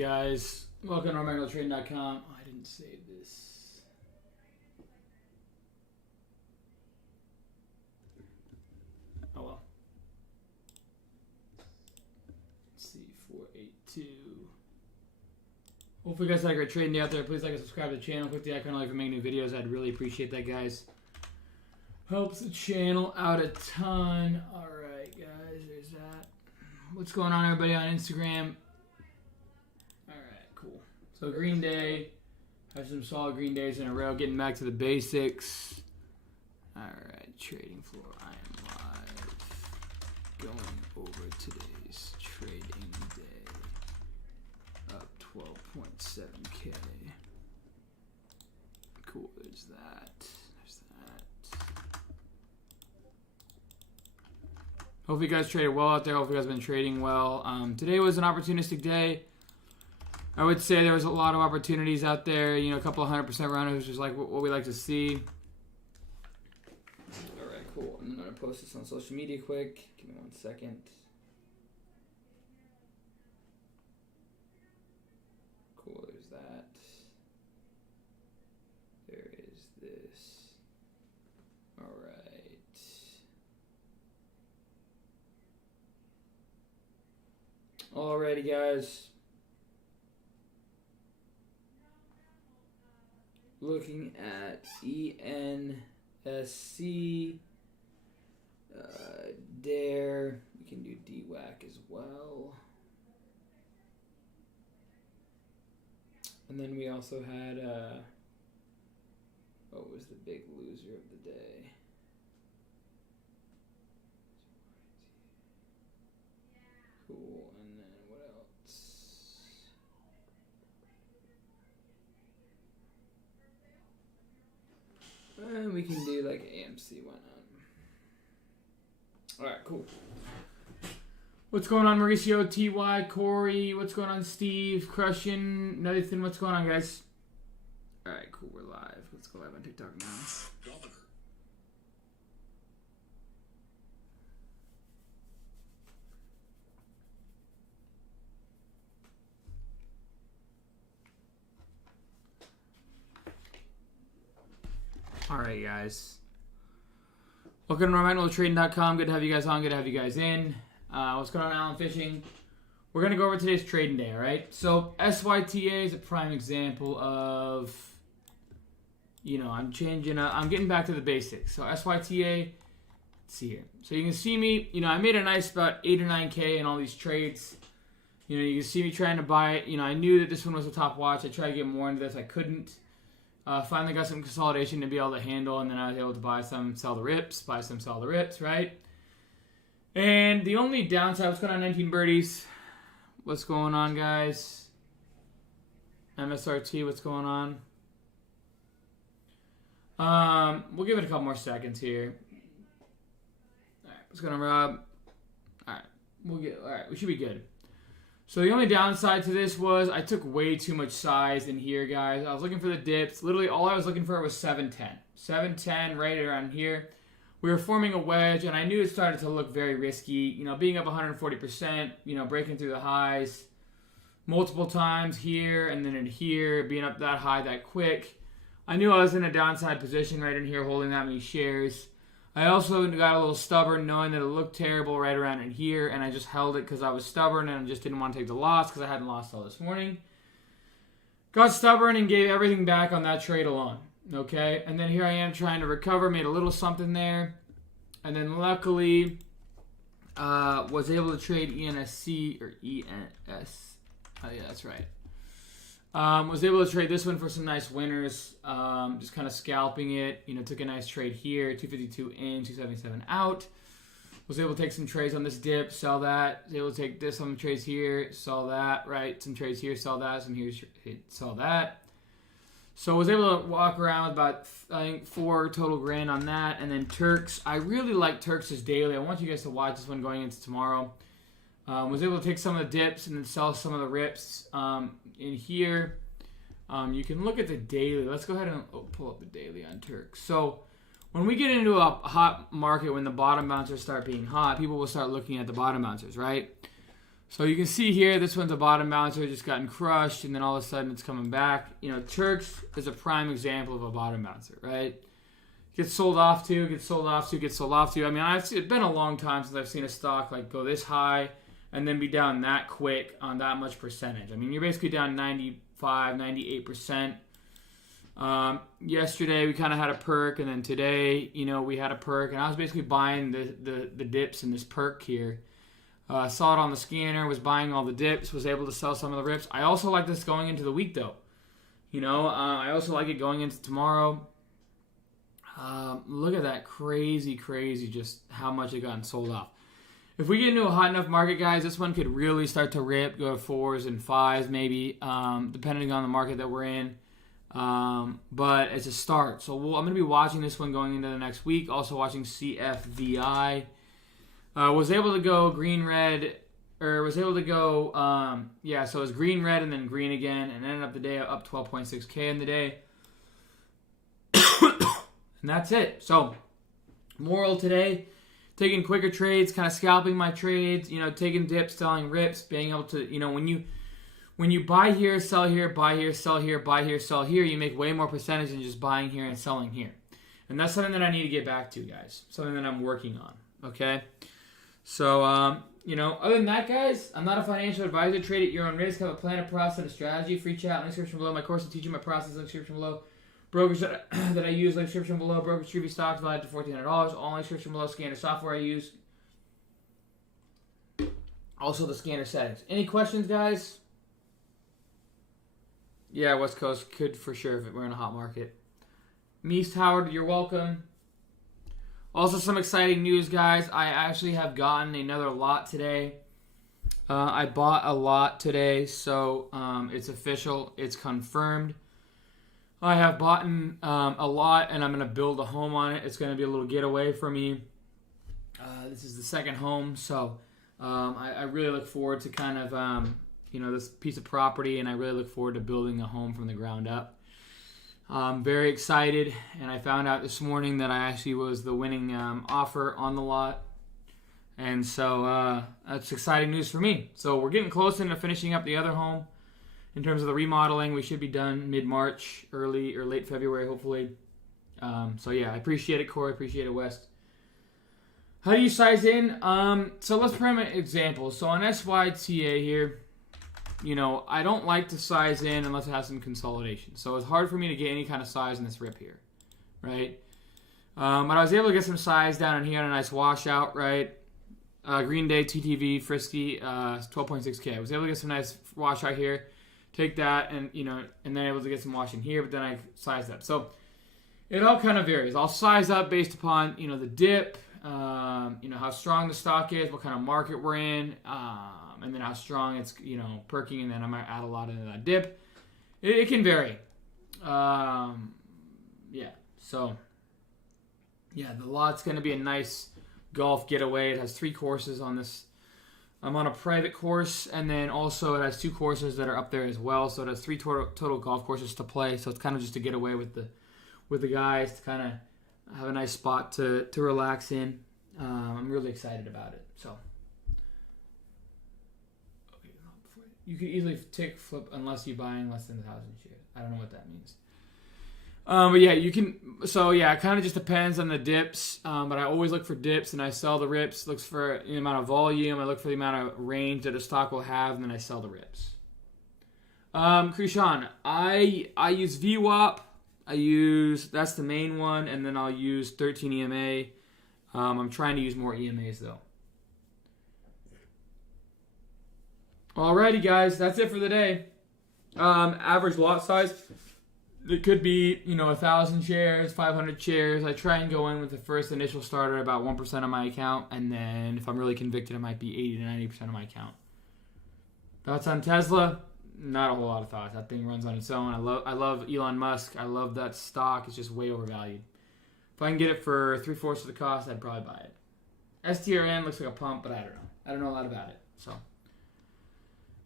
guys. Welcome to NAKD.com. Oh, I didn't save this. Oh well. Let's see, 482. Hopefully you guys had a great trading day out there. Please like and subscribe to the channel. Click the icon if you make new videos. I'd really appreciate that, guys. Helps the channel out a ton. Alright, guys. There's that. What's going on, everybody, on Instagram? Alright, cool. So, green day. Have some solid green days in a row. Getting back to the basics. Alright, trading floor. I am live. Going over today's trading day. Up 12.7K. Cool, there's that. There's that. Hopefully you guys traded well out there. Hopefully you guys have been trading well. Today was an opportunistic day. I would say there was a lot of opportunities out there. You know, a couple of 100% runners, just like what we like to see. All right, cool. I'm going to post this on social media quick. Give me 1 second. Cool, there's that. There is this. All right. Alrighty, guys. Looking at ENSC, DARE, we can do DWAC as well. And then we also had, what was the big loser of the day? Cool, and then what else? And we can do like AMC, why not? Alright, cool. What's going on, Mauricio, TY, Corey? What's going on, Steve? Crushing, Nathan, what's going on, guys? Alright, cool, we're live. Let's go live on TikTok now. Alright, guys. Welcome to NAKD.com. Good to have you guys on. Good to have you guys in. What's going on, Alan Fishing? We're going to go over today's trading day, alright? So, SYTA is a prime example of, you know, I'm getting back to the basics. So, SYTA, let's see here. So, you can see me, you know, I made a nice about 8 or 9K in all these trades. You know, you can see me trying to buy it. You know, I knew that this one was a top watch. I tried to get more into this. I couldn't. Finally got some consolidation to be able to handle, and then I was able to buy some, sell the rips, buy some, sell the rips, right? And the only downside, what's going on, 19 birdies? What's going on, guys? MSRT, what's going on? We'll give it a couple more seconds here. All right, what's going on, Rob? All right, we should be good. So the only downside to this was I took way too much size in here, guys. I was looking for the dips. Literally, all I was looking for was 710. 710 right around here. We were forming a wedge, and I knew it started to look very risky. You know, being up 140%, you know, breaking through the highs multiple times here and then in here, being up that high that quick. I knew I was in a downside position right in here holding that many shares. I also got a little stubborn knowing that it looked terrible right around in here, and I just held it because I was stubborn and I just didn't want to take the loss because I hadn't lost all this morning. Got stubborn and gave everything back on that trade alone. Okay, and then here I am trying to recover, made a little something there, and then luckily was able to trade ENSC or ENS. Oh yeah, that's right. Was able to trade this one for some nice winners. Just kind of scalping it. You know, took a nice trade here. 252 in, 277 out. Was able to take some trades on this dip, sell that. Was able to take this some trades here, sell that. Right, some trades here, sell that. Some here, sell that. So I was able to walk around with about, I think, 4 total grand on that. And then Turks. I really like Turks' daily. I want you guys to watch this one going into tomorrow. Was able to take some of the dips and then sell some of the rips in here. You can look at the daily. Let's go ahead and pull up the daily on Turks. So when we get into a hot market, when the bottom bouncers start being hot, people will start looking at the bottom bouncers, right? So you can see here, this one's a bottom bouncer, just gotten crushed, and then all of a sudden it's coming back. You know, Turks is a prime example of a bottom bouncer, right? Gets sold off to, gets sold off to, gets sold off to. I mean, it's been a long time since I've seen a stock like go this high and then be down that quick on that much percentage. I mean, you're basically down 95, 98%. Yesterday we kind of had a perk, and then today, you know, we had a perk, and I was basically buying the dips in this perk here. Saw it on the scanner, was buying all the dips, was able to sell some of the rips. I also like this going into the week, though. You know, I also like it going into tomorrow. Look at that crazy, just how much it got sold off. If we get into a hot enough market, guys, this one could really start to rip, go to 4s and 5s maybe, depending on the market that we're in. But it's a start. So I'm going to be watching this one going into the next week. Also watching CFVI. Was able to go green, red, or was able to go, so it was green, red, and then green again, and ended up the day up 12.6K in the day. And that's it. So, moral today, taking quicker trades, kind of scalping my trades, you know, taking dips, selling rips, being able to, you know, when you buy here, sell here, buy here, sell here, buy here, sell here, you make way more percentage than just buying here and selling here. And that's something that I need to get back to, guys. Something that I'm working on, okay? So, you know, other than that, guys, I'm not a financial advisor. Trade at your own risk. Have a plan, a process, a strategy. Free chat, link description below. My course to teaching my process, link description below. Brokers that I use, link description below. Brokers review stocks valued to $1,400. All link description below. Scanner software I use. Also the scanner settings. Any questions, guys? Yeah, West Coast could for sure if we're in a hot market. Meest Howard, you're welcome. Also, some exciting news, guys. I actually have gotten another lot today. I bought a lot today, so it's official. It's confirmed. I have bought a lot, and I'm going to build a home on it. It's going to be a little getaway for me. This is the second home, so I really look forward to kind of, this piece of property, and I really look forward to building a home from the ground up. I'm very excited, and I found out this morning that I actually was the winning offer on the lot. And so that's exciting news for me. So we're getting close into finishing up the other home. In terms of the remodeling, we should be done mid-March, early or late February, hopefully. So yeah, I appreciate it, Corey. I appreciate it, West. How do you size in? So let's put an example. So on SYTA here, you know, I don't like to size in unless it has some consolidation. So it's hard for me to get any kind of size in this rip here, right? But I was able to get some size down in here on a nice washout, right? Green Day, TTV, Frisky, 12.6K. I was able to get some nice washout here. Take that and, you know, and then able to get some wash in here, but then I sized up. So it all kind of varies. I'll size up based upon, you know, the dip, you know, how strong the stock is, what kind of market we're in, and then how strong it's, you know, perking, and then I might add a lot into that dip. It can vary. So, the lot's going to be a nice golf getaway. It has 3 courses on this. I'm on a private course, and then also it has 2 courses that are up there as well. So it has 3 total golf courses to play. So it's kind of just to get away with the guys, to kind of have a nice spot to relax in. I'm really excited about it. So you could easily flip unless you're buying less than 1,000 shares. I don't know what that means. But yeah, you can. So yeah, it kind of just depends on the dips. But I always look for dips, and I sell the rips. Looks for the amount of volume. I look for the amount of range that a stock will have, and then I sell the rips. Krishan, I use VWAP. That's the main one, and then I'll use 13 EMA. I'm trying to use more EMAs though. Alrighty, guys, that's it for the day. Average lot size. It could be, 1,000 shares, 500 shares. I try and go in with the first initial starter about 1% of my account, and then if I'm really convicted, it might be 80 to 90% of my account. Thoughts on Tesla? Not a whole lot of thoughts. That thing runs on its own. I love Elon Musk. I love that stock. It's just way overvalued. If I can get it for 3/4 of the cost, I'd probably buy it. STRN looks like a pump, but I don't know. I don't know a lot about it. So,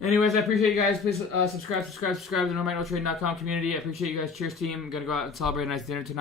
anyways, I appreciate you guys. Please subscribe to the NoMikeNoTrade.com community. I appreciate you guys. Cheers, team. I'm going to go out and celebrate a nice dinner tonight.